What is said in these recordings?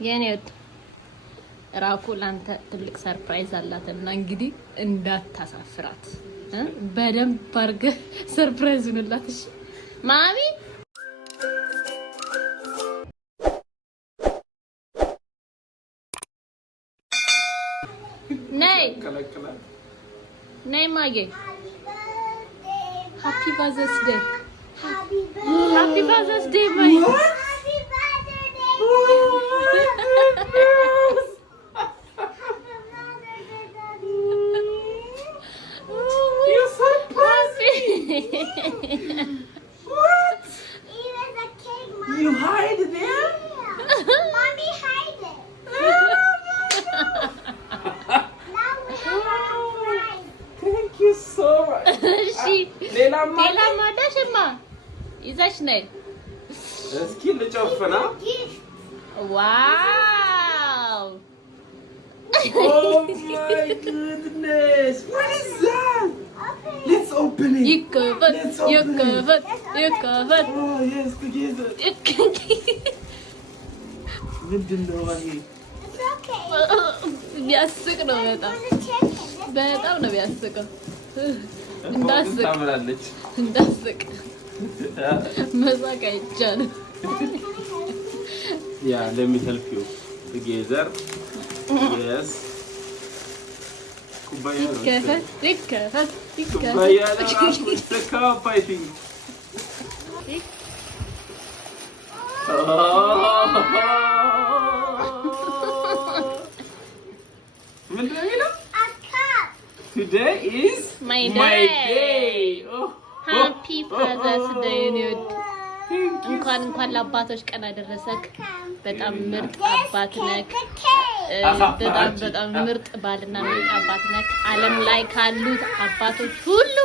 የኔት ራኩል አንተ ትልቅ ሰርፕራይዝ አላትና እንግዲህ እንዳታሳፍራት በደንብ አድርገህ ሰርፕራይዝ እንላት። እሺ ማሚ ነይ ነይ ማጌ ሃፒ ፋዘርስ ዴይ ሃፒ ፋዘርስ ዴይ ማይ What? Even the cake, Mommy. You hide it there? Yeah. Mommy hide it. Now we have a surprise. Thank you so much. Lela madashma. Izash nay. እስኪ ልጨፍና Wow. Oh my goodness. What is that? Let's open it. You covered. You covered. You covered. Oh yes, together. ምንድነው ይሄ? It's okay. ቢያስቅ ነው በጣም በጣም ነው ቢያስቀው። ታምራለች። እንዳስቅ መሳቅ አይቻልም። Yeah, let me help you. Together. Yes. ይከፈት ይከፈት ይከፈት ኩባያ ለራሱ ተካፋ I think. ምንድነው የሚለው? A cup. Today is my day. day. Happy Father's Day. Thank you. እንኳን ለአባቶች ቀን አደረሰክ። በጣም ምርጥ አባት ነክ። The cake. በጣም ምርጥ ባልና ምርጥ አባት ነክ። ዓለም ላይ ካሉት አባቶች ሁሉ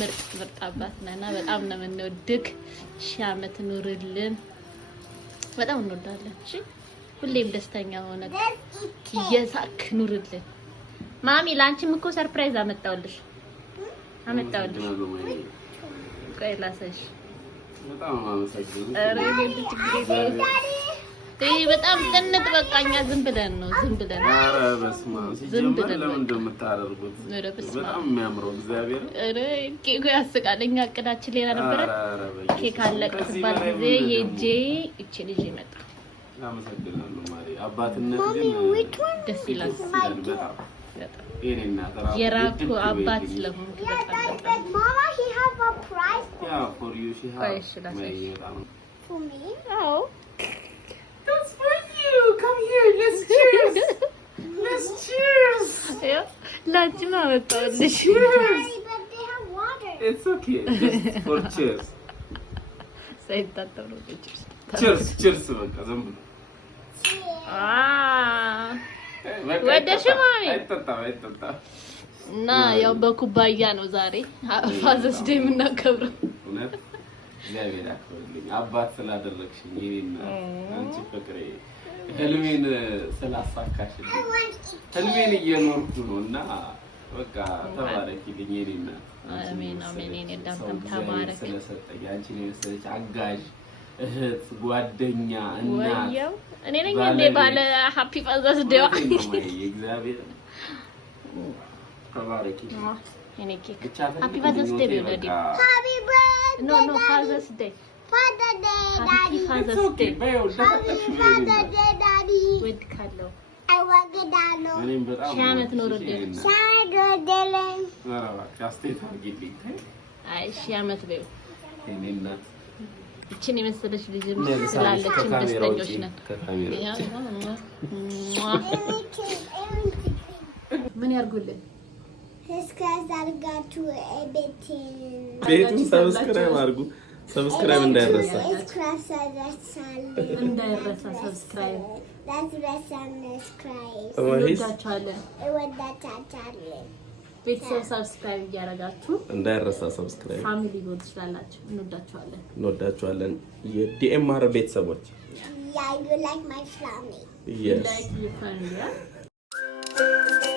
ምርጥ አባት ነህና በጣም ነው የምንወድክ። ሺህ ዓመት ኑርልን። በጣም እንወዳለን። እሺ ሁሌም ደስተኛ ሆነክ እየሳክ ኑርልን። ማሚ ላንቺም እኮ ሰርፕራይዝ አመጣውልሽ። ቆይ ላሳይሽ። በጣም አመሰግናለሁ። ኧረ ግን በጣም ጥንት በቃኛ ዝም ብለን ነው። ኧረ በስመ አብ ሲጀመር ለምን እንደምታደርጉት በጣም የሚያምረው እግዚአብሔር። ኧረ ኬኩ ያስቃል። እኛ እቅዳችን ሌላ ነበረ። ኬክ አለቀ ሲባል ጊዜ ሄጄ እቺ ልጅ መጣ። አመሰግናለሁ ማሪ። አባትነት ግን ደስ ይላል በጣም የራኩ አባት ስለሆንክ በጣም Mama, he have a prize Yeah, for you she has. for me. Oh. That's for you. Come here. Let's cheers. Let's cheers. Yeah. ላንቺ ማመጣልሽ። Daddy, but they have water. It's okay. Just for cheers. ሳይታጠብ ነው Cheers. Cheers በቃ ዝም ብሎ ወደሽ ማሚ አይጠጣም እና ያው በኩባያ ነው ዛሬ ፋዘርስ ዴይ የምናከብረው። እውነት እግዚአብሔር ያክብርልኝ አባት ስላደረግሽኝ የኔና አንቺ ፍቅሬ ህልሜን ስላሳካሽልኝ ህልሜን እየኖርኩ ነውና በቃ ተባረኪልኝ የኔና አሜን አሜን። እኔ ዳንተም ተባረክ ስለሰጠኝ አንቺን የመሰለች አጋዥ እህት ጓደኛ እናት ወየው እኔ ነኝ እንደ ባለ ሃፒ ፋዘርስ ዴይ እግዚአብሔር ተባረኪ እኔ ኬክ ሃፒ ፋዘርስ ዴይ ቢወደድ Happy birthday. ኖ ፋዘርስ ዴይ Father Day, ሃፒ Daddy. ፋዘርስ ዴይ Happy Father Day, Daddy. ወድ ካለው I want it down. እኔም በጣም ሺህ ዓመት ኖርልኝ። Shadow Dylan. አስተያየት አድርጊልኝ። አይ ሺህ ዓመት በይው። እኔ እናት እቺን የመሰለች ልጅ ስላለችን ደስተኞች ነን። ምን ያርጉልን? ቤቱን ሰብስክራይብ አድርጉ። ሰብስክራይብ እንዳይረሳ ሰብስክራይብ ቤተሰብ ሰብስክራይብ እያደረጋችሁ እንዳይረሳ። ሰብስክራይብ ፋሚሊ ቦት ትችላላችሁ። እንወዳችኋለን የዲኤምአር ቤተሰቦች። Yeah, you like my family. Yes. You like your family, yeah?